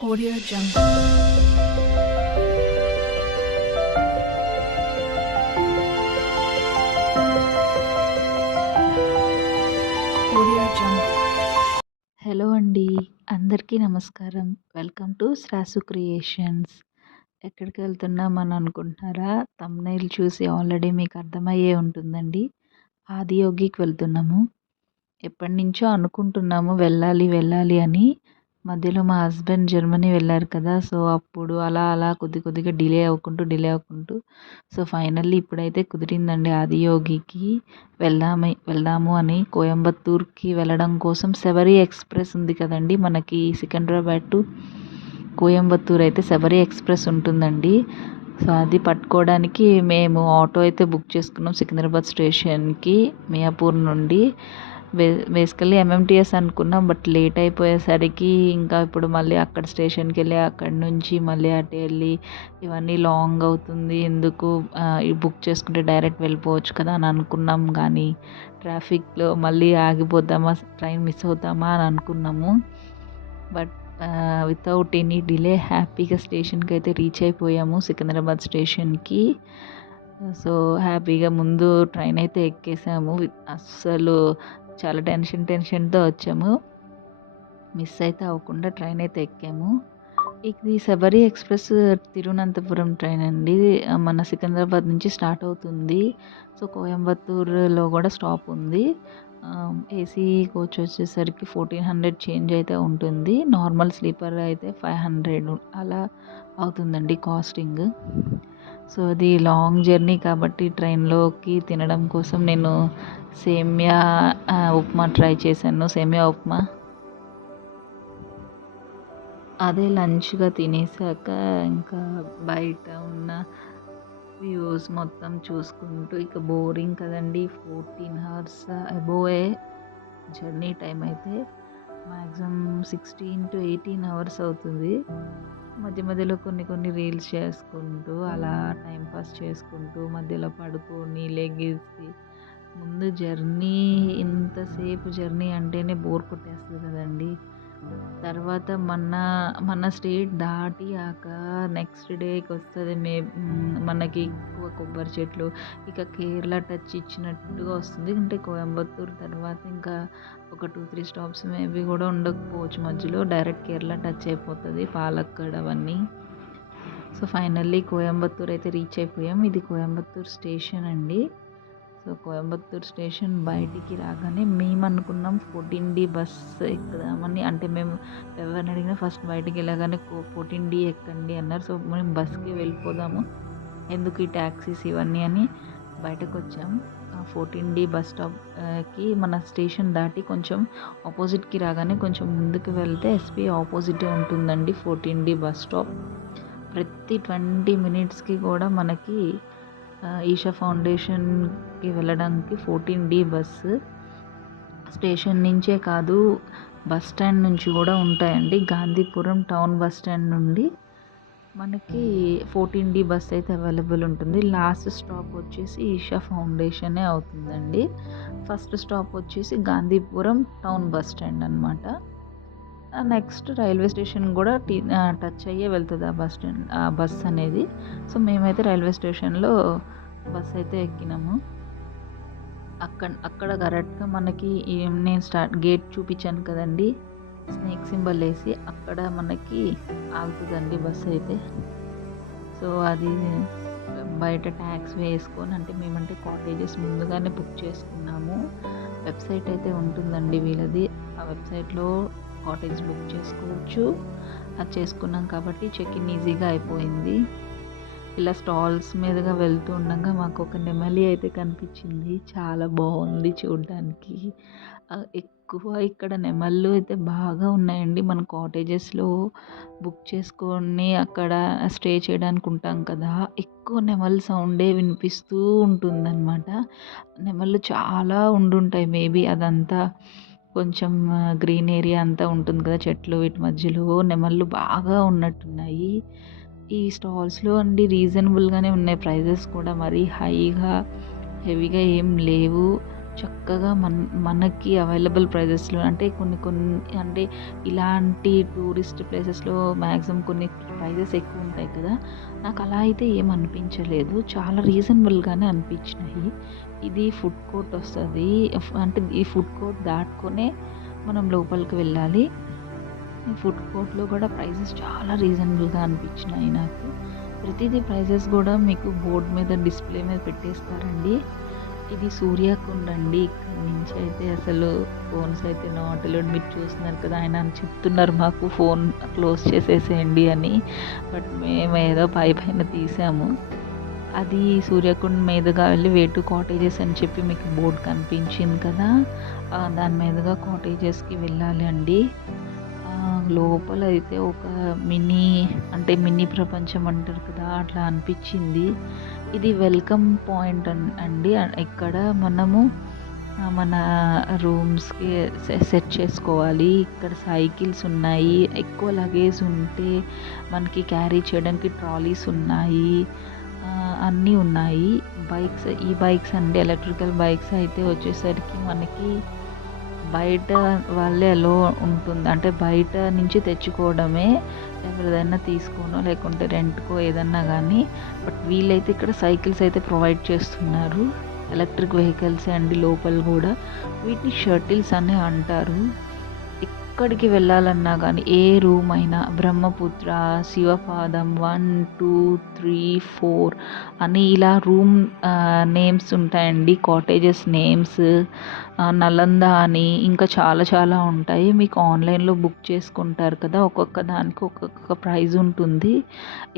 Audio Jungle. Audio Jungle. Hello అండి. అందరికీ నమస్కారం. Welcome to Srasu creations. ఎక్కడికి వెళ్తున్నామని అనుకుంటున్నారా? థంబ్‌నెయిల్ చూసి ఆల్రెడీ మీకు అర్థమయ్యే ఉంటుందండి. ఆదియోగికి వెళ్తున్నాము. ఎప్పటినుంచో అనుకుంటున్నాము వెళ్ళాలి, వెళ్ళాలి అని. మధ్యలో మా హస్బెండ్ జర్మనీ వెళ్లారు కదా! సో, అప్పుడు అలా కొద్దిగా డిలే అవ్వుకుంటూ సో, ఫైనల్లీ ఇప్పుడైతే కుదిరిందండి ఆదియోగికి వెళ్దాము అని. కోయంబత్తూర్‌కి వెళ్ళడం కోసం శబరి ఎక్స్‌ప్రెస్ ఉంది కదండీ! మనకి సికింద్రాబాద్ టు కోయంబత్తూర్ అయితే శబరి ఎక్స్‌ప్రెస్ ఉంటుందండి. సో, అది పట్టుకోవడానికి మేము ఆటో అయితే బుక్ చేసుకున్నాం సికింద్రాబాద్ స్టేషన్‌కి మియాపూర్ నుండి. బేసికల్లీ ఎంఎంటీఎస్ అనుకున్నాం. బట్ లేట్ అయిపోయేసరికి ఇంకా ఇప్పుడు మళ్ళీ అక్కడ స్టేషన్‌కి వెళ్ళి అక్కడి నుంచి మళ్ళీ అటు వెళ్ళి ఇవన్నీ లాంగ్ అవుతుంది. ఎందుకు బుక్ చేసుకుంటే డైరెక్ట్ వెళ్ళిపోవచ్చు కదా అని అనుకున్నాం. కానీ ట్రాఫిక్‌లో మళ్ళీ ఆగిపోతామా, ట్రైన్ మిస్ అవుతామా అని అనుకున్నాము. బట్ వితౌట్ ఎనీ డిలే హ్యాపీగా స్టేషన్‌కి అయితే రీచ్ అయిపోయాము, సికింద్రాబాద్ స్టేషన్‌కి. సో, హ్యాపీగా ముందు ట్రైన్ అయితే ఎక్కేసాము. అస్సలు చాలా టెన్షన్‌తో వచ్చాము. మిస్ అయితే అవ్వకుండా ట్రైన్ అయితే ఎక్కాము. ఇది శబరి ఎక్స్‌ప్రెస్ తిరువనంతపురం ట్రైన్ అండి. మన సికింద్రాబాద్ నుంచి స్టార్ట్ అవుతుంది. సో, కోయంబత్తూర్‌లో కూడా స్టాప్ ఉంది. ఏసీ కోచ్ వచ్చేసరికి 1400 చేంజ్ అయితే ఉంటుంది. నార్మల్ స్లీపర్ అయితే 500 అలా అవుతుందండి కాస్టింగ్. సో, అది లాంగ్ జర్నీ కాబట్టి ట్రైన్‌లోకి తినడం కోసం నేను సేమ్యా ఉప్మా ట్రై చేశాను. సేమ్యా ఉప్మా. అదే లంచ్‌గా తినేసాక ఇంకా బయట ఉన్న వ్యూస్ మొత్తం చూసుకుంటూ ఇక బోరింగ్ కదండీ! 14 అవర్స్ అబోవే జర్నీ టైమ్ అయితే మాక్సిమం 16-18 అవర్స్ అవుతుంది. మధ్యలో కొన్ని రీల్స్ చేసుకుంటూ అలా టైం పాస్ చేసుకుంటూ మధ్యలో పడుకొని లెగిసి ముందు జర్నీ ఇంతసేపు జర్నీ అంటేనే బోర్ కొట్టేస్తుంది కదండీ! తర్వాత మన స్టేట్ దాటియాక నెక్స్ట్ డేకి వస్తుంది మనకి ఎక్కువ కొబ్బరి చెట్లు ఇక కేరళ టచ్ ఇచ్చినట్టుగా వస్తుంది. అంటే కోయంబత్తూర్ తర్వాత ఇంకా ఒక 2-3 స్టాప్స్ మేబీ కూడా ఉండకపోవచ్చు మధ్యలో. డైరెక్ట్ కేరళ టచ్ అయిపోతుంది, పాలక్కడ్ అవన్నీ. సో, ఫైనల్లీ కోయంబత్తూర్ అయితే రీచ్ అయిపోయాం. ఇది కోయంబత్తూర్ స్టేషన్ అండి. సో, కోయంబత్తూర్ స్టేషన్ బయటికి రాగానే మేము అనుకున్నాం 14D బస్ ఎక్కుదామని. అంటే మేము ఎవరిని అడిగినా ఫస్ట్ బయటికి వెళ్ళగానే 14D ఎక్కండి అన్నారు. సో, మేము బస్కి వెళ్ళిపోదాము, ఎందుకు ఈ ట్యాక్సీస్ ఇవన్నీ అని బయటకు వచ్చాం. 14D బస్ స్టాప్కి మన స్టేషన్ దాటి కొంచెం ఆపోజిట్కి రాగానే కొంచెం ముందుకు వెళ్తే ఎస్బీఐ ఆపోజిటే ఉంటుందండి 14D బస్ స్టాప్. ప్రతి 20 మినిట్స్కి కూడా మనకి ఈషా ఫౌండేషన్‌కి వెళ్ళడానికి 14D బస్సు స్టేషన్ నుంచే కాదు, బస్ స్టాండ్ నుంచి కూడా ఉంటాయండి. గాంధీపురం టౌన్ బస్ స్టాండ్ నుండి మనకి 14D బస్ అయితే అవైలబుల్ ఉంటుంది. లాస్ట్ స్టాప్ వచ్చేసి ఈషా ఫౌండేషనే అవుతుందండి. ఫస్ట్ స్టాప్ వచ్చేసి గాంధీపురం టౌన్ బస్ స్టాండ్ అనమాట. నెక్స్ట్ రైల్వే స్టేషన్ కూడా టచ్ అయ్యే వెళ్తుంది ఆ బస్ అనేది. సో, మేమైతే రైల్వే స్టేషన్‌లో బస్ అయితే ఎక్కినాము. అక్కడ కరెక్ట్‌గా మనకి నేను గేట్ చూపించాను కదండీ! స్నేక్ సింబల్ వేసి అక్కడ మనకి ఆగుతుందండి బస్సు అయితే. సో, అది బయట ట్యాక్స్ వేసుకొని, అంటే మేమంటే కాటేజెస్ ముందుగానే బుక్ చేసుకున్నాము. వెబ్సైట్ అయితే ఉంటుందండి వీళ్ళది. ఆ వెబ్సైట్‌లో కాటేజ్ బుక్ చేసుకోవచ్చు. అది చేసుకున్నాం కాబట్టి చెక్ ఇన్ ఈజీగా అయిపోయింది. ఇలా స్టాల్స్ మీదుగా వెళ్తూ ఉండగా మాకు ఒక నెమలి అయితే కనిపించింది. చాలా బాగుంది చూడడానికి. ఎక్కువ ఇక్కడ నెమళ్ళు అయితే బాగా ఉన్నాయండి. మన కాటేజెస్‌లో బుక్ చేసుకొని అక్కడ స్టే చేయడానికి ఉంటాం కదా! ఎక్కువ నెమలి సౌండే వినిపిస్తూ ఉంటుందన్నమాట. నెమళ్ళు చాలా ఉండుంటాయి. మేబీ అదంతా కొంచెం గ్రీన్ ఏరియా అంతా ఉంటుంది కదా, చెట్లు వీటి మధ్యలో నెమళ్ళు బాగా ఉన్నట్టున్నాయి. ఈ స్టాల్స్‌లో అండి రీజనబుల్‌గానే ఉన్నాయి ప్రైజెస్ కూడా, మరీ హైగా హెవీగా ఏం లేవు. చక్కగా మనకి అవైలబుల్ ప్రైజెస్‌లో అంటే కొన్ని అంటే ఇలాంటి టూరిస్ట్ ప్లేసెస్‌లో మ్యాక్సిమం కొన్ని ప్రైజెస్ ఎక్కువుంటాయి కదా! నాకలా అయితే ఏమి అనిపించలేదు. చాలా రీజనబుల్‌గానే అనిపించినాయి. ఇది ఫుడ్ కోర్ట్ వస్తది. అంటే ఈ ఫుడ్ కోర్ట్ దాటుకొనే మనం లోపలికి వెళ్ళాలి. ఈ ఫుడ్ కోర్ట్‌లో కూడా ప్రైజెస్ చాలా రీజనబుల్‌గా అనిపించినాయి నాకు. ప్రతీదీ ప్రైజెస్ కూడా మీకు బోర్డ్ మీద డిస్‌ప్లే మీద పెట్టేస్తారండి. ఇది సూర్యాకుండ్ అండి. ఇక్కడి నుంచి అయితే అసలు ఫోన్స్ అయితే నాట్ అలౌడ్. మీరు చూస్తున్నారు కదా! ఆయన చెప్తున్నారు మాకు ఫోన్ క్లోజ్ చేసేసేయండి అని. బట్ మేమేదో పైన తీసాము. అది సూర్యాకుండ్ మీదుగా వెళ్ళి వే టు కాటేజెస్ అని చెప్పి మీకు బోర్డ్ కనిపించింది కదా! దాని మీదుగా కాటేజెస్‌కి వెళ్ళాలి అండి. లోపల అయితే ఒక మినీ ప్రపంచం అంటారు కదా! అట్లా అనిపించింది. ఇది వెల్కమ్ పాయింట్ అండి. ఇక్కడ మనము మన రూమ్స్‌కి సెట్ చేసుకోవాలి. ఇక్కడ సైకిల్స్ ఉన్నాయి. ఎక్కువ లగేజ్ ఉంటే మనకి క్యారీ చేయడానికి ట్రాలీస్ ఉన్నాయి. అన్నీ ఉన్నాయి. ఈ బైక్స్ అండి ఎలక్ట్రికల్ బైక్స్ అయితే వచ్చేసరికి మనకి బయట వాళ్ళే అలో ఉంటుంది. అంటే బయట నుంచి తెచ్చుకోవడమే. ఎవరిదైనా తీసుకోనో లేకుంటే రెంట్‌కో ఏదన్నా గానీ. బట్ వీళ్ళైతే ఇక్కడ సైకిల్స్ అయితే ప్రొవైడ్ చేస్తున్నారు. ఎలక్ట్రిక్ వెహికల్సే అండి లోపల గూడా. వీటిని షటిల్స్ అని అంటారు. ఎక్కడికి వెళ్ళాలన్నా గానీ ఏ రూమ్ అయినా బ్రహ్మపుత్ర, శివపాదం 1, 2, 3, 4 అని ఇలా రూమ్ నేమ్స్ ఉంటాయండి. కాటేజెస్ నేమ్స్, నలంద అని ఇంకా చాలా చాలా ఉంటాయి. మీకు ఆన్‌లైన్‌లో బుక్ చేసుకుంటారు కదా! ఒక్కొక్క దానికి ఒక్కొక్క ప్రైజ్ ఉంటుంది.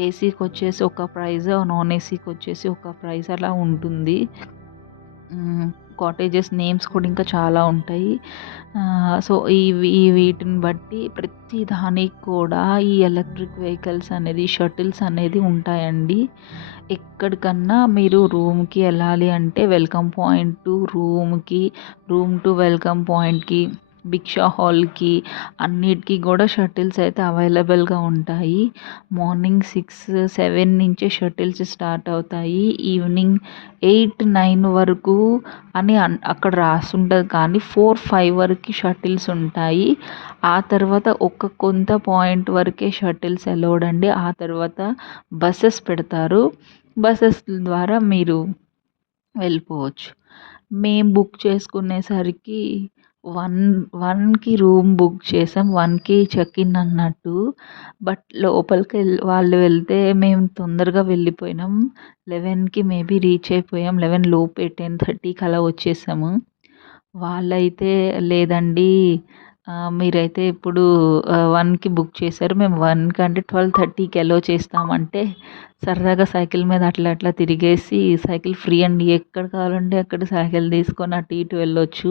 ఏసీకి వచ్చేసి ఒక ప్రైజ్, నాన్ ఏసీకి వచ్చేసి ఒక ప్రైజ్ అలా ఉంటుంది. కాటేజెస్ నేమ్స్ కూడా ఇంకా చాలా ఉంటాయి. సో, వీటిని బట్టి ప్రతి దానికి కూడా ఈ ఎలక్ట్రిక్ వెహికల్స్ అనేది, షటిల్స్ అనేది ఉంటాయండి. ఎక్కడికన్నా మీరు రూమ్‌కి వెళ్ళాలి అంటే వెల్కమ్ పాయింట్ టు రూమ్‌కి, రూమ్ టు వెల్కమ్ పాయింట్‌కి, భిక్షా హాల్‌కి అన్నిటికి కూడా షటిల్స్ అయితే అవైలబుల్‌గా ఉంటాయి. మార్నింగ్ 6, 7 నుంచే షటిల్స్ స్టార్ట్ అవుతాయి. ఈవినింగ్ 8, 9 వరకు అని అక్కడ రాసుంటది కానీ 4, 5 వరకి షటిల్స్ ఉంటాయి. ఆ తర్వాత కొంత పాయింట్ వరకే షటిల్స్ అలౌడ్ అండి. ఆ తర్వాత బసెస్ పెడతారు. బసెస్ ద్వారా మీరు వెళ్ళిపోవచ్చు. మేము బుక్ చేసుకునేసరికి 1కి రూమ్ బుక్ చేసాం. 1కి చెక్ ఇన్ అన్నట్టు. బట్ లోపలికి వాళ్ళు వెళ్తే మేము తొందరగా వెళ్ళిపోయినాం. 11కి మేబీ రీచ్ అయిపోయాం. 11 లోపే 10:30కి అలా వచ్చేసాము. వాళ్ళైతే లేదండి మీరైతే ఇప్పుడు 1కి బుక్ చేశారు. మేము 1కి అంటే 12:30కి అలో చేస్తామంటే సరదాగా సైకిల్ మీద అట్లా అట్లా తిరిగేసి సైకిల్ ఫ్రీ అండి. ఎక్కడ కావాలంటే అక్కడ సైకిల్ తీసుకొని అటు ఇటు వెళ్ళొచ్చు.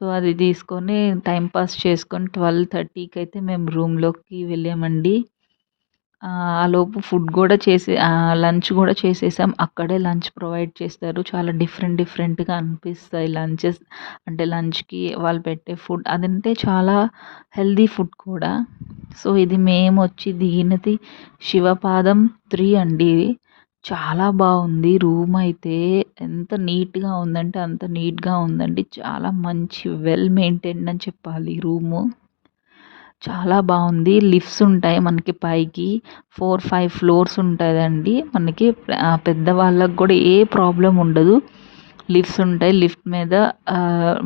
సో, అది తీసుకొని టైం పాస్ చేసుకొని 12:30కి అయితే మేము రూమ్‌లోకి వెళ్ళామండి. ఆలోపు ఫుడ్ గూడా లంచ్ గూడా చేసేసాం. అక్కడే లంచ్ ప్రొవైడ్ చేస్తారు. చాలా డిఫరెంట్‌గా అనిపిస్తాయి లంచెస్. అంటే లంచ్‌కి వాళ్ళు పెట్టే ఫుడ్ అదంటే చాలా హెల్తీ ఫుడ్ కూడా. సో, ఇది మేమొచ్చి దిగినది శివపాదం 3 అండి. చాలా బావుంది. రూమ్ అయితే ఎంత నీట్‌గా ఉందంటే అంత నీట్‌గా ఉందండి. చాలా మంచి వెల్ మెయింటైన్డ్ అని చెప్పాలి రూము. చాలా బావుంది. లిఫ్ట్స్ ఉంటాయి మనకి పైకి. 4, 5 ఫ్లోర్స్ ఉంటదండి. మనకి పెద్దవాళ్ళకి గూడా ఏ ప్రాబ్లమ్ ఉండదు. లిఫ్ట్స్ ఉంటాయి. లిఫ్ట్ మీద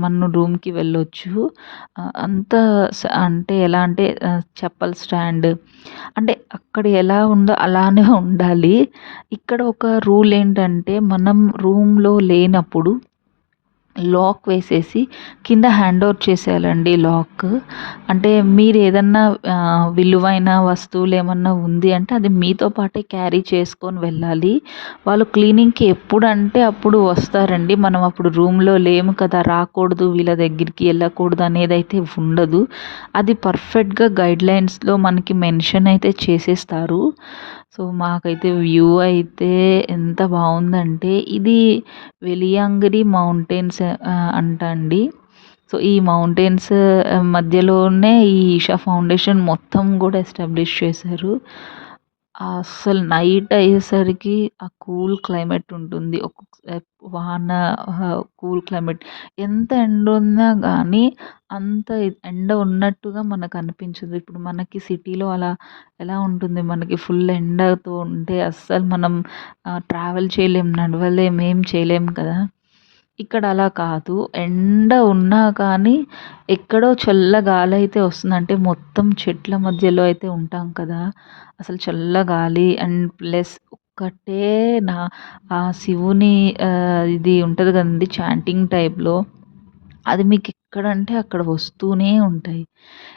మనం రూమ్‌కి వెళ్ళొచ్చు. అంత అంటే ఎలా అంటే చెప్పల్ స్టాండ్ అంటే అక్కడ ఎలా ఉందో అలానే ఉండాలి. ఇక్కడ ఒక రూల్ ఏంటంటే మనం రూమ్‌లో లేనప్పుడు లాక్ వేసేసి కింద హ్యాండ్ ఓవర్ చేసేయాలండి లాక్. అంటే మీరేదన్నా విలువైన వస్తువులేమన్నా ఉంది అంటే అది మీతో పాటే క్యారీ చేసుకొని వెళ్ళాలి. వాళ్ళు క్లీనింగ్‌కి ఎప్పుడంటే అప్పుడు వస్తారండి. మనం అప్పుడు రూమ్‌లో లేము కదా! రాకూడదు, వీళ్ళ దగ్గరికి వెళ్ళకూడదు అనేదైతే ఉండదు. అది పర్ఫెక్ట్‌గా గైడ్‌లైన్స్‌లో మనకి మెన్షన్ అయితే చేసేస్తారు. సో, మాకైతే వ్యూ అయితే ఎంత బావుందంటే ఇది వెలియాంగిరి మౌంటైన్స్ అంట అండి. సో, ఈ మౌంటైన్స్ మధ్యలోనే ఈ ఈషా ఫౌండేషన్ మొత్తం గూడా ఎస్టాబ్లిష్ చేశారు. అస్సలు నైట్ అయ్యేసరికి ఆ కూల్ క్లైమేట్ ఉంటుంది. వాన, కూల్ క్లైమేట్. ఎంత ఎండున్నా గానీ అంత ఎండ ఉన్నట్టుగా మనకనిపించదు. ఇప్పుడు మనకి సిటీలో అలా ఎలా ఉంటుంది, మనకి ఫుల్ ఎండతో ఉంటే అస్సలు మనం ట్రావెల్ చేయలేం, నడవలేం, ఏం చేయలేం కదా! ఇక్కడ అలా కాదు. ఎండ ఉన్నా కానీ ఎక్కడో చల్ల గాలైతే వస్తుంది. అంటే మొత్తం చెట్ల మధ్యలో అయితే ఉంటాం కదా! అసలు చల్ల గాలి అండ్ ప్లస్ ఒక్కటే నా శివుని ఇది ఉంటది కదండీ! చాంటింగ్ టైప్‌లో అది మీకెక్కడంటే అక్కడ వస్తూనే ఉంటాయి.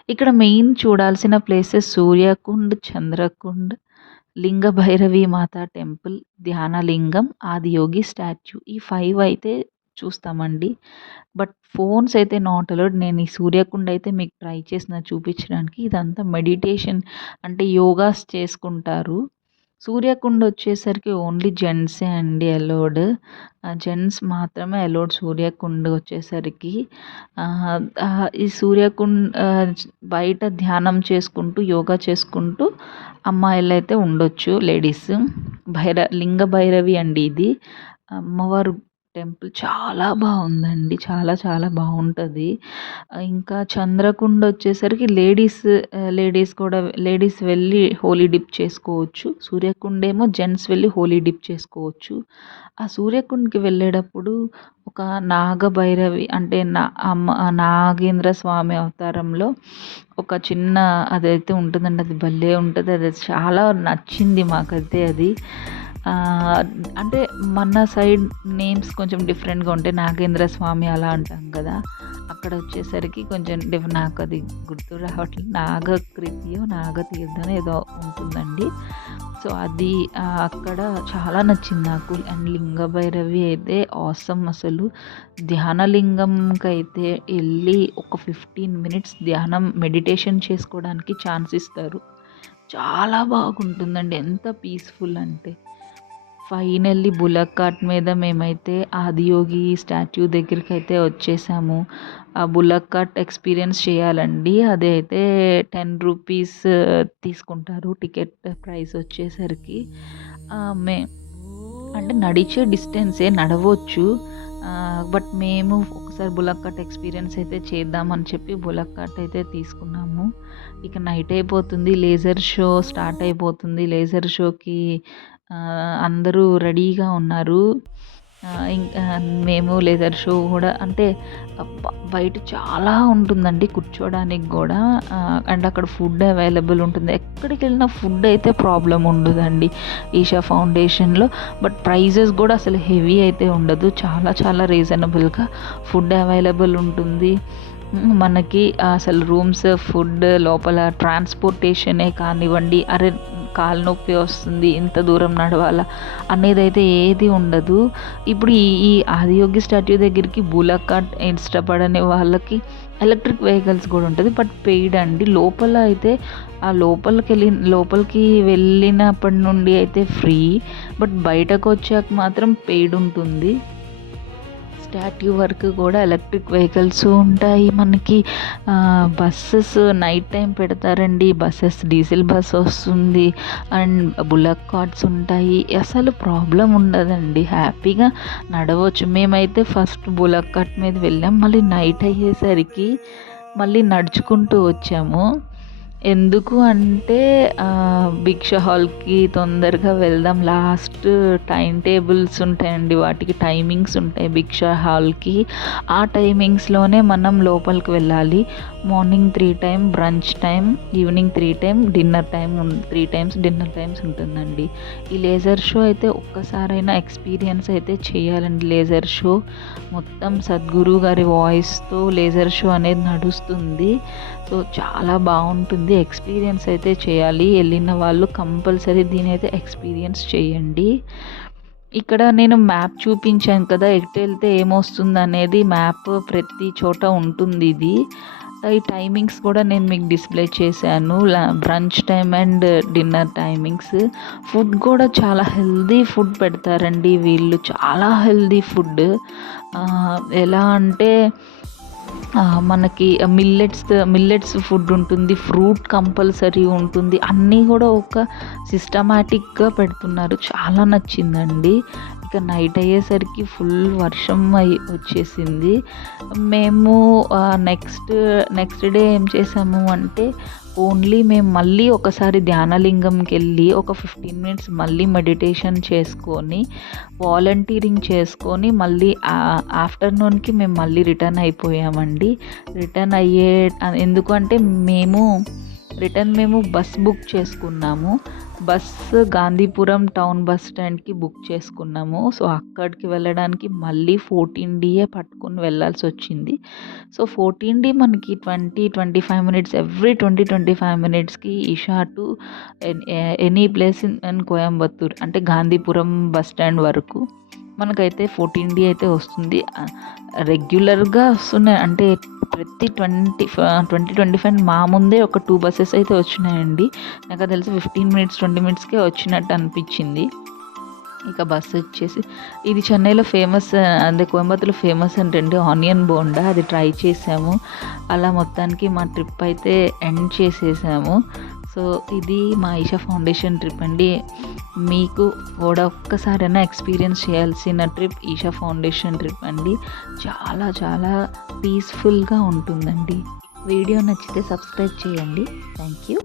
ఇక్కడ మెయిన్ చూడాల్సిన ప్లేసెస్ సూర్యకుండ్, చంద్రకుండ్, లింగ భైరవి మాత టెంపుల్, ధ్యానలింగం, ఆదియోగి స్టాచ్యూ. ఈ 5 అయితే చూస్తామండి. బట్ ఫోన్స్ అయితే నాట్ అలౌడ్. నేను ఈ సూర్యకుండ అయితే మీకు ట్రై చేసిన చూపించడానికి. ఇదంతా మెడిటేషన్ అంటే యోగాస్ చేసుకుంటారు. సూర్యకుండ వచ్చేసరికి ఓన్లీ జెంట్సే అండి అలౌడ్. జెంట్స్ మాత్రమే అలౌడ్ సూర్యకుండ వచ్చేసరికి. ఈ బయట ధ్యానం చేసుకుంటూ, యోగా చేసుకుంటూ అమ్మాయిలైతే ఉండొచ్చు, లేడీస్. లింగ భైరవి అండి ఇది. అమ్మవారు టెంపుల్ చాలా బాగుందండి. చాలా చాలా బాగుంటుంది. ఇంకా చంద్రకుండ వచ్చేసరికి లేడీస్ కూడా లేడీస్ వెళ్ళి హోలీ డిప్ చేసుకోవచ్చు. సూర్యకుండ ఏమో జెంట్స్ వెళ్ళి హోలీ డిప్ చేసుకోవచ్చు. ఆ సూర్యకుండకి వెళ్ళేటప్పుడు ఒక నాగభైరవి అంటే నాగేంద్ర స్వామి అవతారంలో ఒక చిన్న అదైతే ఉంటుందండి. అది భలే ఉంటుంది. అది చాలా నచ్చింది మాకైతే అది. అంటే మన సైడ్ నేమ్స్ కొంచెం డిఫరెంట్గా ఉంటాయి. నాగేంద్ర స్వామి అలా అంటాం కదా! అక్కడ వచ్చేసరికి కొంచెం నాకు అది గుర్తు రావట్లేదు. నాగకృతియో నాగతీర్థనో ఏదో ఉంటుందండి. సో అది అక్కడ చాలా నచ్చింది నాకు. అండ్ లింగ భైరవి అయితే ఆసమ్ అసలు. ధ్యానలింగంకి అయితే వెళ్ళి ఒక 15 మినిట్స్ ధ్యానం మెడిటేషన్ చేసుకోవడానికి ఛాన్స్ ఇస్తారు. చాలా బాగుంటుందండి. ఎంత పీస్ఫుల్ అంటే. ఫైనల్లీ బుల్లక్ కార్ట్ మీద మేమైతే ఆదియోగి స్టాట్యూ దగ్గరికి అయితే వచ్చేసాము. ఆ బుల్లక్ కార్ట్ ఎక్స్పీరియన్స్ చేయాలండి. అది అయితే 10 రూపీస్ తీసుకుంటారు టికెట్ ప్రైస్ వచ్చేసరికి. మే అంటే నడిచే డిస్టెన్సే, నడవచ్చు. బట్ మేము ఒకసారి బుల్లక్ కార్ట్ ఎక్స్పీరియన్స్ అయితే చేద్దామని చెప్పి బుల్లక్ కార్ట్ అయితే తీసుకున్నాము. ఇక నైట్ అయిపోతుంది. లేజర్ షో స్టార్ట్ అయిపోతుంది. లేజర్ షోకి అందరూ రెడీగా ఉన్నారు. ఇంకా మేము లేజర్ షో కూడా అంటే బయట చాలా ఉంటుందండి కూర్చోడానికి కూడా. అండ్ అక్కడ ఫుడ్ అవైలబుల్ ఉంటుంది. ఎక్కడికి వెళ్ళినా ఫుడ్ అయితే ప్రాబ్లం ఉండదండి ఈషా ఫౌండేషన్లో. బట్ ప్రైజెస్ కూడా అసలు హెవీ అయితే ఉండదు. చాలా చాలా రీజనబుల్గా ఫుడ్ అవైలబుల్ ఉంటుంది. మనకి అసలు రూమ్స్, ఫుడ్, లోపల ట్రాన్స్పోర్టేషనే కానివ్వండి, కాలు నొప్పి వస్తుంది, ఇంత దూరం నడవాలా అనేది అయితే ఏది ఉండదు. ఇప్పుడు ఈ ఆదియోగి స్టాట్యూ దగ్గరికి బుల్లక్ కార్ట్ ఇష్టపడని వాళ్ళకి ఎలక్ట్రిక్ వెహికల్స్ కూడా ఉంటుంది. బట్ పెయిడ్ అండి. లోపల అయితే లోపలికి వెళ్ళినప్పటి నుండి అయితే ఫ్రీ. బట్ బయటకు వచ్చాక మాత్రం పెయిడ్ ఉంటుంది. స్టాట్యూ వరకు కూడా ఎలక్ట్రిక్ వెహికల్స్ ఉంటాయి. మనకి బస్సెస్ నైట్ టైం పెడతారండి. డీజిల్ బస్ వస్తుంది. అండ్ బుల్లక్ కార్ట్స్ ఉంటాయి. అసలు ప్రాబ్లం ఉండదండి. హ్యాపీగా నడవచ్చు. మేమైతే ఫస్ట్ బుల్లక్ కార్ట్ మీద వెళ్ళాం. మళ్ళీ నైట్ అయ్యేసరికి మళ్ళీ నడుచుకుంటూ వచ్చాము. ఎందుకు అంటే భిక్ష హాల్కి తొందరగా వెళ్దాం. లాస్ట్ టైం టేబుల్స్ ఉంటాయండి, వాటికి టైమింగ్స్ ఉంటాయి భిక్ష హాల్కి. ఆ టైమింగ్స్లోనే మనం లోపలికి వెళ్ళాలి. Morning 3 time branch time, evening 3 time dinner time, 3 times dinner times ఉంటుందండి. ఈ లేజర్ షో అయితే ఒక్కసారైనా ఎక్స్పీరియన్స్ అయితే చేయాలండి. లేజర్ షో మొత్తం సద్గురు గారి వాయిస్తో లేజర్ షో అనేది నడుస్తుంది. సో చాలా బాగుంటుంది. ఎక్స్పీరియన్స్ అయితే చేయాలి. వెళ్ళిన వాళ్ళు కంపల్సరీ దీని అయితే ఎక్స్పీరియన్స్ చేయండి. ఇక్కడ నేను మ్యాప్ చూపించాను కదా, ఎటు వెళ్తే ఏమొస్తుంది అనేది మ్యాప్ ప్రతి చోట ఉంటుంది. ఈ టైమింగ్స్ కూడా నేను మీకు డిస్ప్లే చేశాను. Branch time and dinner timings. Food కూడా చాలా హెల్దీ ఫుడ్ పెడతారండి వీళ్ళు. చాలా హెల్దీ ఫుడ్. ఎలా అంటే మనకి మిల్లెట్స్ ఫుడ్ ఉంటుంది. ఫ్రూట్ కంపల్సరీ ఉంటుంది. అన్నీ కూడా ఒక సిస్టమాటిక్గా పెడుతున్నారు. చాలా నచ్చిందండి. ఇక నైట్ అయ్యేసరికి ఫుల్ వర్షం వచ్చేసింది. మేము నెక్స్ట్ డే ఏం చేసాము అంటే ఓన్లీ మేము మళ్ళీ ఒకసారి ధ్యానలింగంకి వెళ్ళి ఒక 15 మినిట్స్ మళ్ళీ మెడిటేషన్ చేసుకొని వాలంటీరింగ్ చేసుకొని మళ్ళీ ఆఫ్టర్నూన్కి మేము మళ్ళీ రిటర్న్ అయిపోయామండి. ఎందుకంటే మేము బస్ బుక్ చేసుకున్నాము. బస్సు గాంధీపురం టౌన్ బస్ స్టాండ్కి బుక్ చేసుకున్నాము. సో అక్కడికి వెళ్ళడానికి మళ్ళీ 14D పట్టుకొని వెళ్ళాల్సి వచ్చింది. సో 14D మనకి 20-25 మినిట్స్ ఎవ్రీ 20-25 మినిట్స్కి Isha to any place in Coimbatore అంటే గాంధీపురం బస్ స్టాండ్ వరకు మనకైతే 14D అయితే వస్తుంది. రెగ్యులర్గా వస్తున్నాయి అంటే ప్రతి 20-25 మా ముందే ఒక 2 బస్సెస్ అయితే వచ్చినాయండి. నాకు తెలిసి 15 మినిట్స్ 20 మినిట్స్కే వచ్చినట్టు అనిపించింది. ఇక బస్సు వచ్చేసి ఇది చెన్నైలో ఫేమస్, అదే కోయంబత్తూర్లో ఫేమస్ అంటే ఆనియన్ బోండా, అది ట్రై చేసాము. అలా మొత్తానికి మా ట్రిప్ అయితే ఎండ్ చేసేసాము. సో ఇది మా ఈషా ఫౌండేషన్ ట్రిప్ అండి. మీకు కూడా ఒక్కసారైనా ఎక్స్పీరియన్స్ చేయాల్సిన ట్రిప్ ఈషా ఫౌండేషన్ ట్రిప్ అండి. చాలా చాలా పీస్ఫుల్గా ఉంటుందండి. వీడియో నచ్చితే సబ్స్క్రైబ్ చేయండి. Thank you.